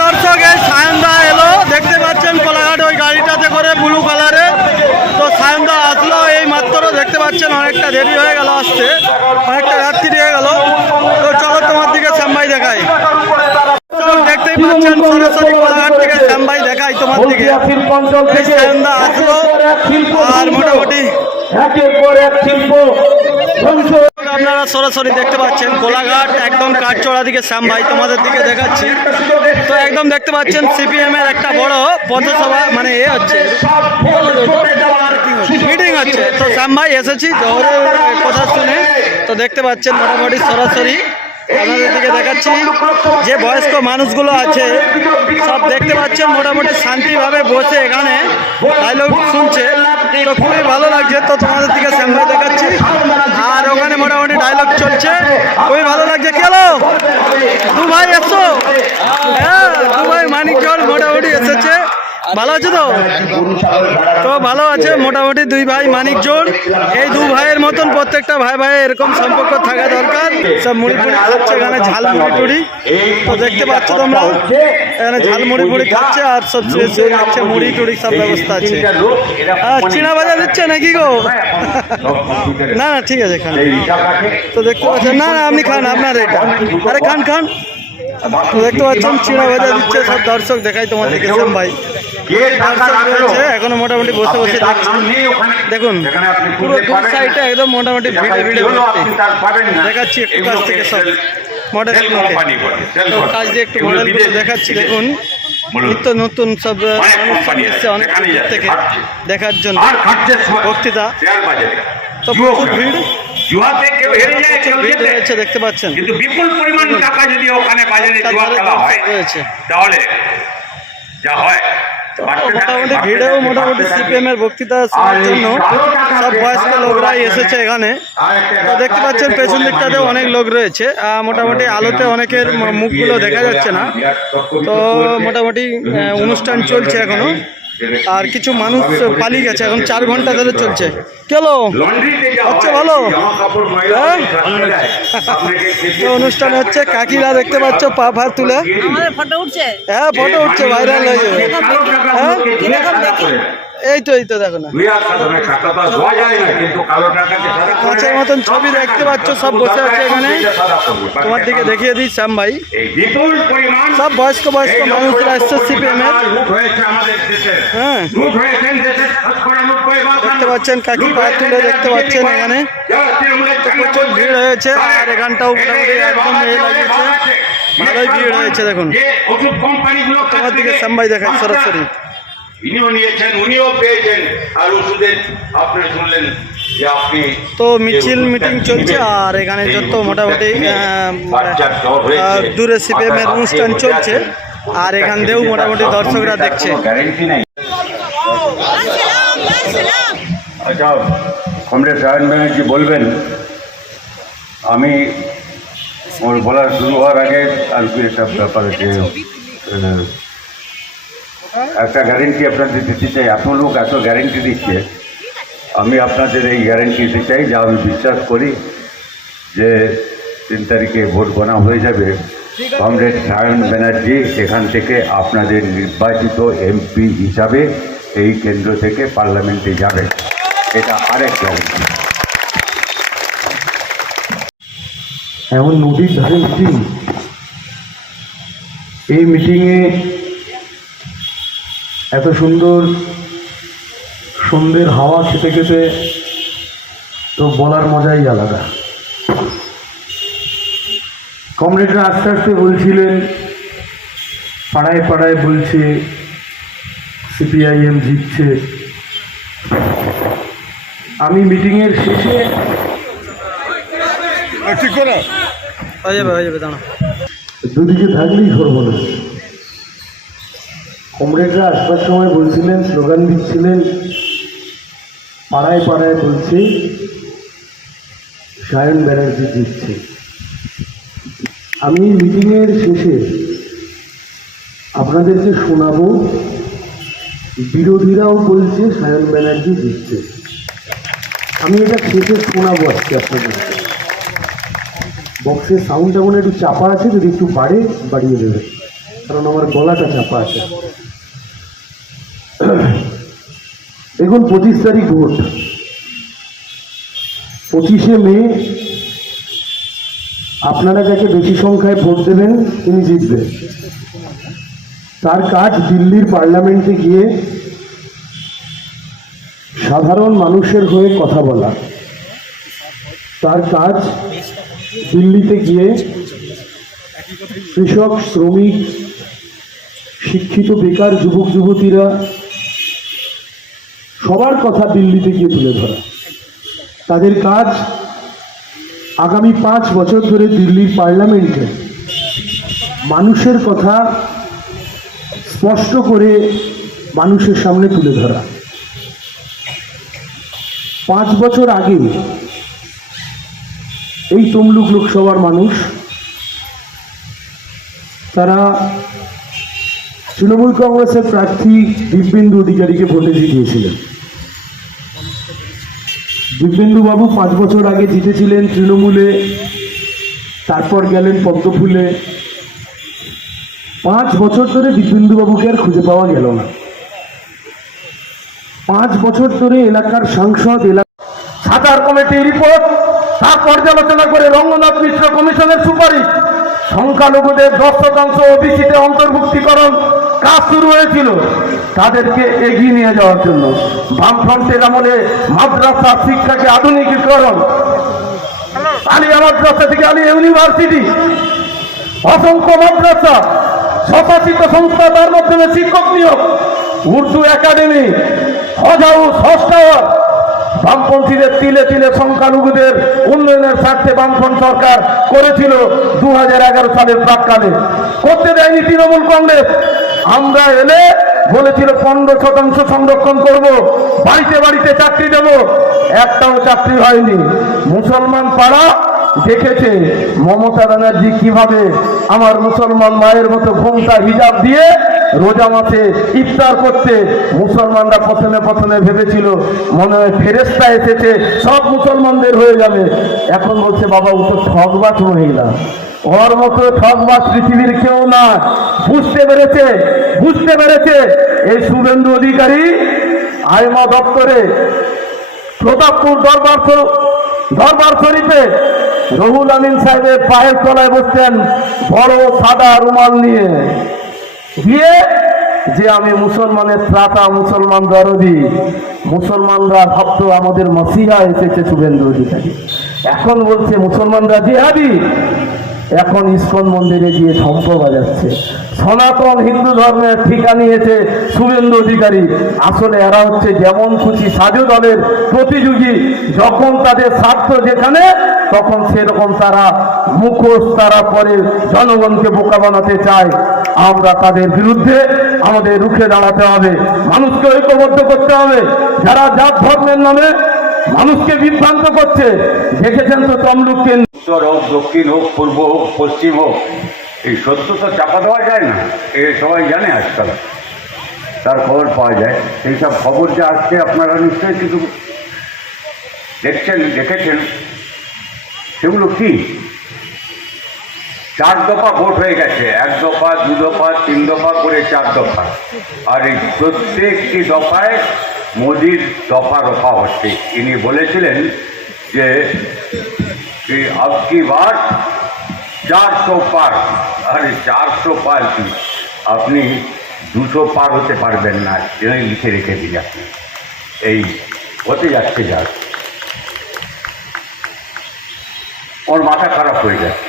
দর্শক এই সায়নদা এলো। দেখতে পাচ্ছেন কোলাঘাট ওই গাড়িটাতে করে ব্লু কালারে তো সায়নদা আসলো এই মাত্র দেখতে পাচ্ছেন অনেকটা দেরি হয়ে গেল আসতে অনেকটা রাত্রি হয়ে গেল। তো চলো তোমার দিকে শ্যামবাই দেখাই। দেখতেই পাচ্ছেন সরাসরি কোলাঘাট থেকে শ্যামবাই দেখাই তোমার দিকে। এই সায়নদা আসলো। আর মোটামুটি একের পর এক শিল্প ধ্বংস আপনারা সরাসরি দেখতে পাচ্ছেন, কোলাঘাট, একদম কাঠচড়া দিকে শ্যাম ভাই তোমাদের দিকে দেখাচ্ছি। তো একদম দেখতে পাচ্ছেন, সিপিএম এর একটা বড় পথসভা মানে এ হচ্ছে মিটিং হচ্ছে। তো শ্যাম ভাই, এসেছি কথা শুনে, তো দেখতে পাচ্ছেন মোটামুটি সরাসরি আপনাদের দিকে দেখাচ্ছি। যে বয়স্ক মানুষগুলো আছে, সব দেখতে পাচ্ছেন, মোটামুটি শান্তিভাবে বসে এখানে ডায়লগ শুনছে। খুবই ভালো লাগছে। তো তোমাদের দিকে স্যাম্পল দেখাচ্ছি। আর ওখানে মোটামুটি ডায়লগ চলছে। খুবই ভালো লাগছে। কেন দু ভাই এসছো হ্যাঁ দু ভাই মোটামুটি এসেছে। ভালো আছে তো? তো ভালো আছে। মোটামুটি দুই ভাই মানিক জোর এই দু ভাইয়ের মতন প্রত্যেকটা ভাই ভাই এরকম সম্পর্ক থাকা দরকার। সব মুড়ি ফুড়ি খাচ্ছে, এখানে ঝাল মুড়ি টুড়ি তো দেখতে পাচ্ছ তোমরা, এখানে ঝাল মুড়ি ফুড়ি খাচ্ছে আর সব খাচ্ছে মুড়ি টুড়ি সব ব্যবস্থা আছে। চিনা বাজার দিচ্ছে নাকি গো? না না, ঠিক আছে, খান। তো দেখতে পাচ্ছেন না না, আপনি খান, আপনার এটা। আরে, খান খান। দেখতে পাচ্ছেন চিনা ভাজা দিচ্ছে, সব দর্শক দেখাই তোমার দিকে ভাই। এখনও মোটামুটি বসে বসে দেখুন পুরো দু সাইডে একদম মোটামুটি ভিড়ে ভিড়ে দেখাচ্ছি একটু কাছ থেকে সব তো কাজ দিয়ে একটু মডেলগুলো দেখাচ্ছি দেখুন। নিত্য নতুন সব মানুষ অনেক থেকে দেখার জন্য। বক্তৃতা। তো প্রচুর ভিড়। জুয়াতে কেউ হেরে যায় কেউ ভিড় রয়েছে দেখতে পাচ্ছেন। কিন্তু বিপুল পরিমাণ টাকা যদি ওখানে বাজারে জুয়া খেলা হয় তাহলে যা হয়। মোটামুটি ভিড়েও মোটামুটি সিপিএম এর বক্তৃতা শোনার জন্য সব বয়স্ক লোকরাই এসেছে এখানে। তো দেখতে পাচ্ছেন পেছন দিকটাতেও অনেক লোক রয়েছে আহ, মোটামুটি আলোতে অনেকের মুখগুলো দেখা যাচ্ছে না। তো মোটামুটি অনুষ্ঠান চলছে এখনও। আর কিছু মানুষ পালিয়ে গেছে এখন চার ঘণ্টা ধরে চলছে কেলো আচ্ছা হচ্ছে ভালো? হ্যাঁ? তো অনুষ্ঠান হচ্ছে কাকিরা দেখতে পাচ্ছ পা ভাত তুলে আমাদের ফটো উঠছে হ্যাঁ ফটো উঠছে ভাইরাল হয়ে যাবে হ্যাঁ? এই তো এই তো দেখো না কাঁচের মতন ছবি দেখতে পাচ্ছ সব বসে আছে এখানে। তোমার দিকে দেখিয়ে দিই শ্যাম ভাই। সব বয়স্ক বয়স্ক মানুষরা এসছে সিপিএম এর হ্যাঁ। দেখতে পাচ্ছেন কাকি পা তুলে দেখতে পাচ্ছেন এখানে। প্রচুর ভিড় হয়েছে আর এখানটাও মোটামুটি একদম এ লাগিয়েছে। ভালোই ভিড় হয়েছে দেখুন। তোমার দিকে শ্যামবাই দেখায় সরাসরি। ইনিও নিয়েছেন উনিও পেয়েছেন। আর ওষুধের আপনি শুনলেন তো মিছিল মিটিং চলছে আর এখানে যত মোটামুটি দূরে সিপিএম এর মাথায় হাত অনুষ্ঠান চলছে। আর এখান দিয়েও মোটামুটি দর্শকরা দেখছে। আচ্ছা কমরেড সায়ন ব্যানার্জি বলবেন আমি ওর বলার শুরু হওয়ার আগে আর কি একটা ব্যাপার একটা গ্যারেন্টি আপনাদের দিতে চাই। এত লোক এত গ্যারেন্টি দিচ্ছে। আমি আপনাদের এই গ্যারেন্টি দিতে চাই, যে আমি বিশ্বাস করি যে তিন তারিখে ভোট গণা হয়ে যাবে। কমরেড সায়ন ব্যানার্জি এখান থেকে আপনাদের নির্বাচিত এমপি হিসাবে এই কেন্দ্র থেকে পার্লামেন্টে যাবে এটা আরেক গ্যারেন্টি এমন নদীর ধারে মিটিং এই মিটিংয়ে এত সুন্দর সন্ধ্যের হাওয়া খেতে খেতে তো বলার মজাই আলাদা। কমরেডরা আস্তে আস্তে বলছিলেন পাড়ায় পাড়ায় বলছে সিপিআইএম জিতছে। আমি মিটিংয়ের শেষে হয়ে যাবে হয়ে যাবে দাঁড়া দুদিকে থাকলেই সর্বনাশ। কমরেডরা আসবার সময় বলছিলেন, স্লোগান দিচ্ছিলেন, পাড়ায় পাড়ায় বলছে, সায়ন ব্যানার্জি জিতছে। আমি মিটিংয়ের শেষে আপনাদেরকে শোনাবো, বিরোধীরাও বলছে সায়ন ব্যানার্জি জিতছে। আমি এটা শেষে শোনাবো আজকে আপনাদেরকে বক্সের সাউন্ড এমন একটু চাপা আছে, যদি একটু বাড়ে, বাড়িয়ে দেবে। কারণ আমার গলাটা চাপা আছে। দেখুন পঁচিশ তারিখ ভোট। পঁচিশে মে, আপনারা যাকে বেশি সংখ্যায় ভোট দেবেন, তিনি জিতবেন। তার কাজ দিল্লির পার্লামেন্টে গিয়ে সাধারণ মানুষের হয়ে কথা বলা। তার কাজ দিল্লিতে গিয়ে কৃষক, শ্রমিক, শিক্ষিত, বেকার, যুবক, যুবতীরা সবার কথা দিল্লিতে গিয়ে তুলে ধরা। তাদের কাজ আগামী পাঁচ বছর ধরে দিল্লির পার্লামেন্টে মানুষের কথা স্পষ্ট করে মানুষের সামনে তুলে ধরা। পাঁচ বছর আগে এই তমলুক লোকসভার মানুষ, তারা তৃণমূল কংগ্রেসের প্রার্থী দিব্যেন্দু অধিকারীকে ভোটে জিতিয়েছিলেন। দিব্যেন্দু বাবু পাঁচ বছর আগে জিতেছিলেন তৃণমূলে, তারপর গেলেন পদ্মফুলে। পাঁচ বছর ধরে দিব্যেন্দু বাবুকে আর খুঁজে পাওয়া গেল না। পাঁচ বছর ধরে এলাকার সাংসদ এলাকা সাঁতার কমিটির রিপোর্ট, তার পর্যালোচনা করে রঙ্গনাথ মিশ্র কমিশনের সুপারিশ। সংখ্যালঘুদের দশ শতাংশ ওবিসিতে অন্তর্ভুক্তিকরণ। কাজ শুরু হয়েছিল তাদেরকে এগিয়ে নিয়ে যাওয়ার জন্য। বামফ্রন্টের আমলে মাদ্রাসা শিক্ষাকে আধুনিকীকরণ। আলিয়া মাদ্রাসা থেকে আলিয়া ইউনিভার্সিটি। অসংখ্য মাদ্রাসা, স্বশাসিত সংস্থা, তার মাধ্যমে শিক্ষক নিয়োগ। উর্দু একাডেমি হজ হাউস হজ বামপন্থীদের তিলে তিলে সংখ্যালঘুদের উন্নয়নের স্বার্থে বামফ্রন্ট সরকার করেছিল দু হাজার এগারো সালের প্রাককালে। করতে দেয়নি তৃণমূল কংগ্রেস। আমরা এলে বলেছিল পনেরো শতাংশ সংরক্ষণ করব, বাড়িতে বাড়িতে চাকরি দেব। একটাও চাকরি হয়নি। মুসলমান পাড়া দেখেছে, মমতা ব্যানার্জি কীভাবে আমার মুসলমান মায়ের মতো ঘুমটা হিজাব দিয়ে রোজা মাসে ইফতার করতে মুসলমানরা প্রথমে প্রথমে ভেবেছিল, মনে হয় ফেরেস্তা এসেছে, সব মুসলমানদের হয়ে যাবে। এখন বলছে, বাবা, ও তো ঠকবাজ মহিলা। ওর মতো ঠকবাজ পৃথিবীর কেউ না। বুঝতে পেরেছে? বুঝতে পেরেছে? এই শুভেন্দু অধিকারী আইমা দপ্তরে প্রতাপপুর দরবার দরবার শরীফে রহুল আমিন সাহেবের পায়ের তলায় বসতেন বড় সাদা রুমাল নিয়ে। গিয়ে যে আমি মুসলমানের ত্রাতা, মুসলমান দরদি, মুসলমানরা ভাবতো আমাদের মসিহা এসেছে শুভেন্দু অধিকারী। এখন বলছে, মুসলমানরা জিহাদি এখন ইস্কন মন্দিরে গিয়ে ঢম্প বাজাচ্ছে। সনাতন হিন্দু ধর্মের ঠিকা নিয়েছে শুভেন্দু অধিকারী। আসলে এরা হচ্ছে যেমন খুশি সাজু দলের প্রতিযোগী, যখন তাদের স্বার্থ যেখানে, তখন সেরকম তারা মুখোশ তারা পরে জনগণকে বোকা বানাতে চায়। আমরা তাদের বিরুদ্ধে আমাদের রুখে দাঁড়াতে হবে। মানুষকে ঐক্যবদ্ধ করতে হবে। যারা জাত ধর্মের নামে মানুষকে বিভ্রান্ত করছে, দেখেছেন তো তমলুককে উত্তর হোক, দক্ষিণ হোক, পূর্ব হোক, পশ্চিম হোক, এই সত্য তো চাপা দেওয়া যায় না। এ সবাই জানে আজকাল। তার খবর পাওয়া যায়। সেই সব খবর যে আসছে, আপনারা নিশ্চয়ই কিছু দেখছেন, দেখেছেন। সেগুলো কি? চার দফা ভোট হয়ে গেছে। এক দফা, দু দফা, তিন দফা করে চার দফা। আর এই প্রত্যেকটি দফায় মোদির দফা রফা হচ্ছে। ইনি বলেছিলেন যে कि अब की बार চার সো পার আরে চারশো পার কি আপনি দুশো পার হতে পারবেন না এই লিখে রেখে দিই আপনি এই হতে যাচ্ছে যার ওর মাথা খারাপ হয়ে যাচ্ছে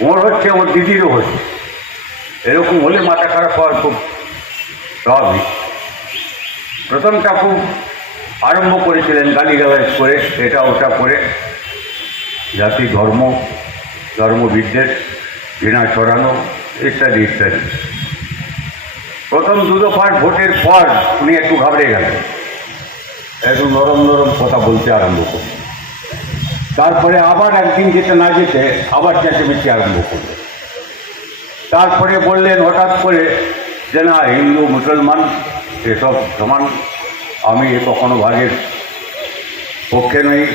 ওর হচ্ছে ওর দিদিরও হচ্ছে এরকম হলে মাথা খারাপ হওয়ার খুব স্বাভাবিক প্রথমটা খুব আরম্ভ করেছিলেন গালিগালাজ করে, এটা ওটা করে। জাতি, ধর্ম, ধর্মবিদ্বেষ, ঘৃণা ছড়ানো, ইত্যাদি ইত্যাদি। প্রথম দুদফার ভোটের পর উনি একটু ঘাবড়ে গেলেন। একটু নরম নরম কথা বলতে আরম্ভ করলেন। তারপরে আবার একদিন যেতে না যেতে আবার চেঁচামেচি আরম্ভ করলেন। তারপরে বললেন হঠাৎ করে যে না, হিন্দু, মুসলমান, এসব সমান আমি কখনো ভাগের পক্ষে নই।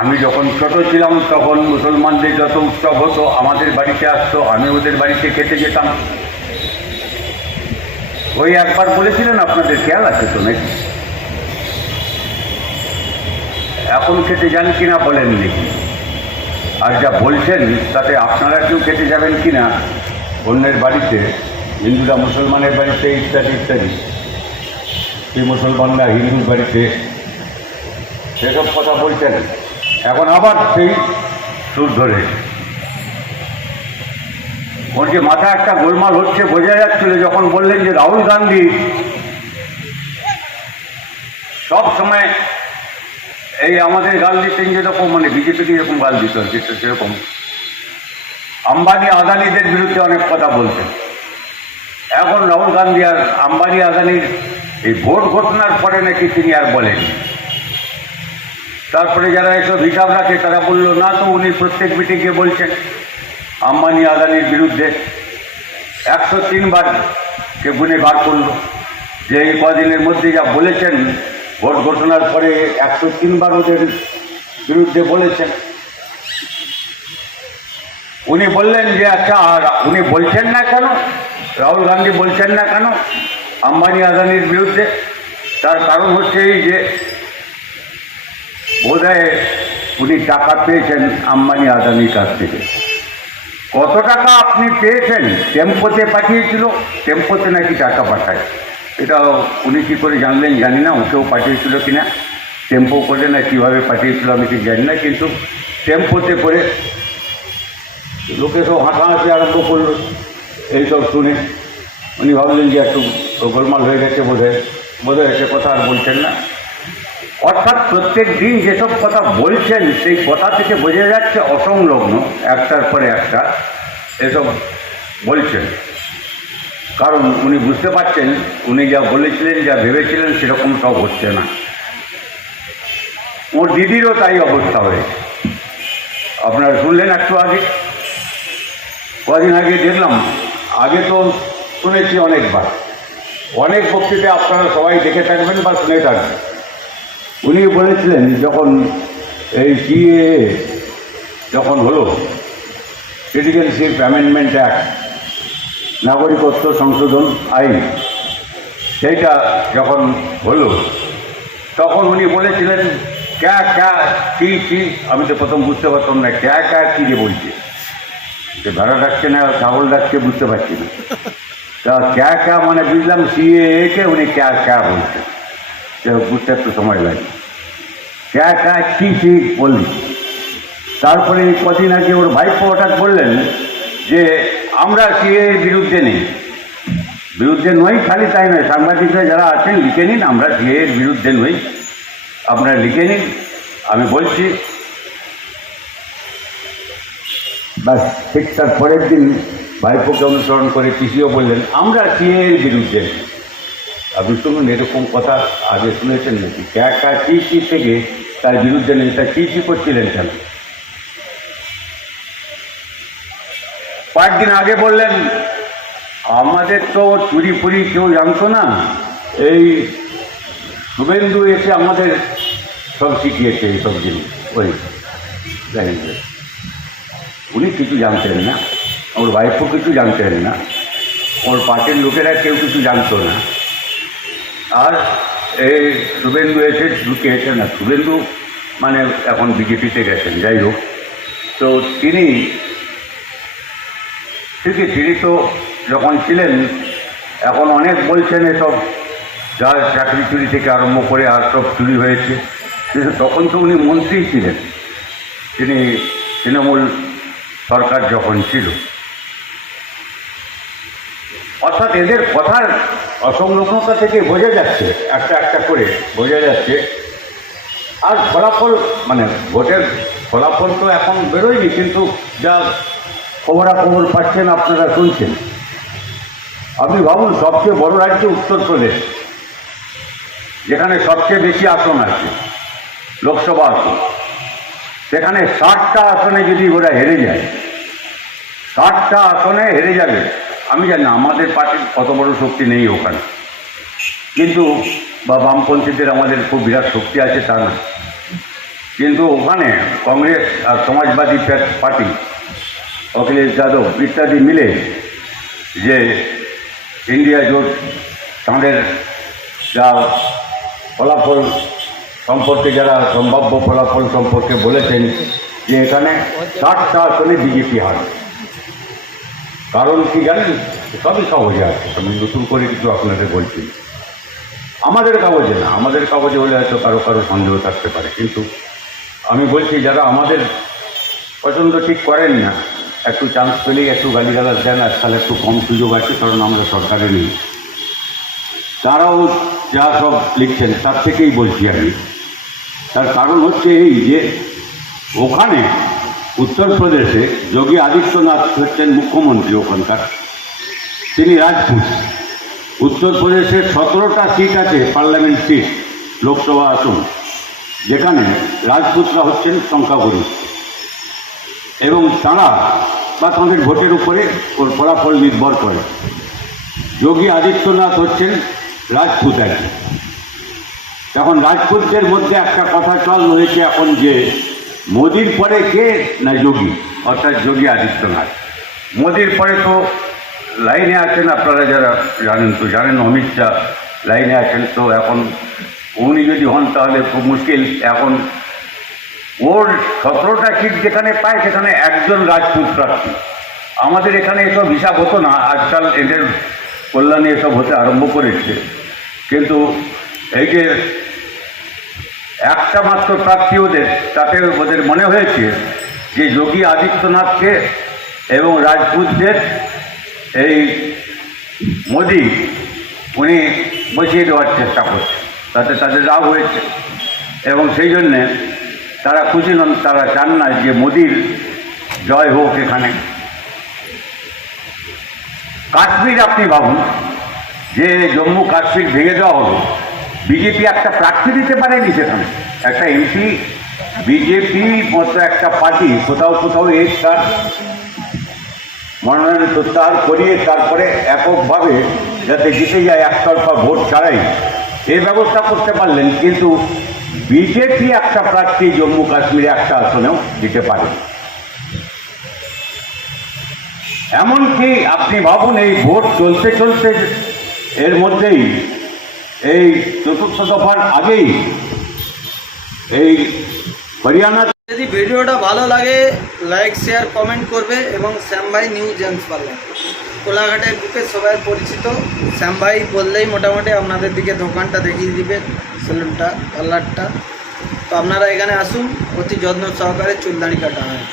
আমি যখন ছোট ছিলাম, তখন মুসলমানদের যত উৎসব হতো, আমাদের বাড়িতে আসতো, আমি ওদের বাড়িতে খেতে যেতাম। ওই একবার বলেছিলেন আপনাদের খেয়াল আছে তো নাকি? এখন খেতে যান কিনা বলেন দেখি। আর যা বলছেন, তাতে আপনারা কেউ খেতে যাবেন কিনা? অন্যের বাড়িতে, হিন্দুরা মুসলমানের বাড়িতে, ইত্যাদি ইত্যাদি। সেই মুসলমানরা হিন্দুর বাড়িতে সেসব কথা বলছেন এখন আবার সেই সুর ধরে। ওর যে মাথা একটা গোলমাল হচ্ছে, বোঝা যাচ্ছিল যখন বললেন যে রাহুল গান্ধী সব সময় এই আমাদের গাল দিতেন যেরকম মানে বিজেপিকে যেরকম গাল দিত সেরকম। আম্বানি আদানিদের বিরুদ্ধে অনেক কথা বলতেন। এখন রাহুল গান্ধী আর আম্বানি আদানির এই ভোট ঘটনার পরে নাকি তিনি আর বলেন। তারপরে যারা এসব হিসাব রাখে, তারা বলল, না তো, উনি প্রত্যেক মিটিংয়ে বলছেন, আম্বানি আদানির বিরুদ্ধে একশো তিনবার কে গুনে বার করল। যে এই কদিনের মধ্যে যা বলেছেন, ভোট ঘোষণার পরে একশো তিনবার ওদের বিরুদ্ধে বলেছেন। উনি বললেন যে আচ্ছা আর উনি বলছেন না কেন? রাহুল গান্ধী বলছেন না কেন? আম্বানি আদানির বিরুদ্ধে তার কারণ হচ্ছে এই যে বোধহয় উনি টাকা পেয়েছেন আম্বানি আদানির কাছ থেকে। কত টাকা আপনি পেয়েছেন? টেম্পোতে পাঠিয়েছিল, টেম্পোতে নাকি টাকা পাঠায়। এটা উনি কী করে জানলেন জানি না, ওকেও পাঠিয়েছিল কিনা, টেম্পো করে না, কীভাবে পাঠিয়েছিল আমি ঠিক জানি না, কিন্তু টেম্পোতে করে লোকে সব হাঁটাহাঁটি আরম্ভ করল, এইসব শুনে। উনি ভাবলেন যে একটু গোলমাল হয়ে গেছে বোধহয়। বোধহয় সে কথা আর বলছেন না। অর্থাৎ প্রত্যেক দিন যেসব কথা বলছেন, সেই কথা থেকে বোঝা যাচ্ছে অসংলগ্ন, একটার পরে একটা এসব বলছেন। কারণ উনি বুঝতে পারছেন, উনি যা বলেছিলেন, যা ভেবেছিলেন, সেরকম সব হচ্ছে না। ওর দিদিরও তাই অবস্থা হয়েছে। আপনারা শুনলেন একটু আগে? কদিন আগে দেখলাম, আগে তো শুনেছি অনেকবার। অনেক বক্তৃতা আপনারা সবাই দেখে থাকবেন বা শুনে থাকবেন। উনি বলেছিলেন যখন এই সিএ যখন হলো সিটিজেনশিপ অ্যামেন্ডমেন্ট অ্যাক্ট নাগরিকত্ব সংশোধন আইন, সেইটা যখন হলো, তখন উনি বলেছিলেন, ক্যা ক্যা, কি কি? আমি তো প্রথম বুঝতে পারতাম না, ক্যা ক্যা, কী যে বলছে? যে ভেড়া ডাকছে না, ছাগল ডাকছে, বুঝতে পারছি না। তা ক্যা ক্যা মানে বুঝলাম সিএ কে উনি ক্যা ক্যা বলছে। সে বুঝতে একটু সময় লাগে। ক্যা ক্যা কী কী বললি তারপরে কদিন আগে ওর ভাইপো হঠাৎ বললেন যে, আমরা সিএ বিরুদ্ধে নেই। বিরুদ্ধে নই, খালি তাই নয়। সাংবাদিকরা যারা আছেন লিখে নিন, আমরা সিএ বিরুদ্ধে নই। আপনারা লিখে নিন। আমি বলছি ব্যাস ঠিক তার পরের দিন ভাইপোকে অনুসরণ করে পিসিও বললেন, আমরা সিএ এর বিরুদ্ধে। আপনি শুনুন, এরকম কথা আগে শুনেছেন নাকি? ক্যা ক্যা কী কী থেকে তার বিরুদ্ধে নেই, তা কী কী করছিলেন কেন? কয়েকদিন আগে বললেন, আমাদের তো চুরি ফুরি কেউ জানতো না। এই শুভেন্দু এসে আমাদের সব শিখিয়েছে এইসব জিনিস। ওই জানি। উনি কিছু জানতেন না। ওর ওয়াইফও কিছু জানতেন না। ওর পার্টির লোকেরা কেউ কিছু জানতো না। আর এই শুভেন্দু এসে ঢুকিয়েছে না, শুভেন্দু মানে এখন বিজেপিতে গেছেন, যাই হোক। তো তিনি ঠিকই তিনি তো যখন ছিলেন, এখন অনেক বলছেন এসব, যার চাকরি চুরি থেকে আরম্ভ করে আর সব চুরি হয়েছে। কিন্তু তখন তো উনি মন্ত্রী ছিলেন। তিনি তৃণমূল সরকার যখন ছিল। অর্থাৎ এদের কথার অসংলগ্নতা থেকে বোঝা যাচ্ছে, একটা একটা করে বোঝা যাচ্ছে। আর ফলাফল মানে ভোটের ফলাফল তো এখন বেরোয়নি, কিন্তু যা খবরাখবর পাচ্ছেন আপনারা শুনছেন। আপনি ভাবুন, সবচেয়ে বড় রাজ্য উত্তরপ্রদেশ, যেখানে সবচেয়ে বেশি আসন আছে, লোকসভা আসন। সেখানে ষাটটা আসনে যদি ওরা হেরে যায় ষাটটা আসনে হেরে যাবে। আমি জানি আমাদের পার্টির কত বড় শক্তি নেই ওখানে। কিন্তু, বা বামপন্থীদের আমাদের খুব বিরাট শক্তি আছে তা না। কিন্তু ওখানে কংগ্রেস আর সমাজবাদী পার্টি, অখিলেশ যাদব ইত্যাদি মিলে যে ইন্ডিয়া জোট তাঁদের যা ফলাফল সম্পর্কে, যারা সম্ভাব্য ফলাফল সম্পর্কে বলেছেন যে এখানে ষাটটা আসনে বিজেপি হারবে। কারণ কি জানেন? সবই কাগজে আছে। আমি নতুন করে কিছু আপনাদের বলছি। আমাদের কাগজে না। আমাদের কাগজে হলে হয়তো কারও কারও সন্দেহ থাকতে পারে। কিন্তু আমি বলছি, যারা আমাদের পছন্দ ঠিক করেন না, একটু চান্স পেলেই একটু গালিগালাজ দেন আর তাহলে একটু কম সুযোগ আছে, কারণ আমরা সরকারে নেই। তারাও যা সব লিখছেন, তার থেকেই বলছি আমি। তার কারণ হচ্ছে এই যে ওখানে উত্তরপ্রদেশে যোগী আদিত্যনাথ হচ্ছেন মুখ্যমন্ত্রী ওখানকার। তিনি রাজপুত। উত্তরপ্রদেশের সতেরোটা সিট আছে, পার্লামেন্ট সিট, লোকসভা আসন, যেখানে রাজপুতরা হচ্ছেন সংখ্যাগরিষ্ঠ। এবং তারা বা ভোটের উপরে ওর ফলাফল নির্ভর করে। যোগী আদিত্যনাথ হচ্ছেন রাজপুত কি। এখন রাজপুতদের মধ্যে একটা কথা চল হয়েছে এখন যে মোদির পরে কে না যোগী? অর্থাৎ যোগী আদিত্যনাথ। মোদির পরে তো লাইনে আছেন আপনারা যারা জানেন তো, জানেন অমিত শাহ লাইনে আছেন তো, এখন উনি যদি হন তাহলে খুব মুশকিল। এখন ওর সতেরোটা সিট যেখানে পায় সেখানে একজন রাজপুত প্রার্থী। আমাদের এখানে এসব হিসাব হতো না, আজকাল এদের কল্যাণে এসব হতে আরম্ভ করেছে। কিন্তু এই যে একটা মাত্র প্রার্থী ওদের, তাতে ওদের মনে হয়েছে যে যোগী আদিত্যনাথকে এবং রাজপুতদের এই মোদি, উনি বসিয়ে দেওয়ার চেষ্টা করছে, তাতে তাদের রাগ হয়েছে। এবং সেই জন্যে তারা খুশি নন, তারা চান না যে মোদির জয় হোক এখানে। কাশ্মীর আপনি ভাবুন, যে জম্মু কাশ্মীর ভেঙে দেওয়া হলো বিজেপি একটা প্রার্থী দিতে পারেনি সেখানে। একটা এমপি বিজেপি মতো একটা পার্টি, কোথাও কোথাও এর তার মনোনয়ন প্রত্যাহার করিয়ে তারপরে এককভাবে যাতে জিতে যায়, একতরফা ভোট ছাড়াই এই ব্যবস্থা করতে পারলেন। কিন্তু বিজেপি একটা প্রার্থী জম্মু কাশ্মীরে একটা আসনেও দিতে পারে। এমনকি আপনি ভাবুন, এই ভোট চলতে চলতে এর মধ্যেই এই চতুর্থ দফার আগেই এই হরিয়ানা যদি ভিডিওটা ভালো লাগে লাইক শেয়ার কমেন্ট করবে এবং শ্যামভাই নিউ জেন্টস পার্লার। কোলাঘাটের বুকে সবাই পরিচিত। শ্যামভাই বললেই মোটামুটি আপনাদের দিকে দোকানটা দেখিয়ে দিবে সেলুনটা পার্লারটা তো আপনারা এখানে আসুন, অতি যত্ন সহকারে চুল দাড়ি কাটা হয়।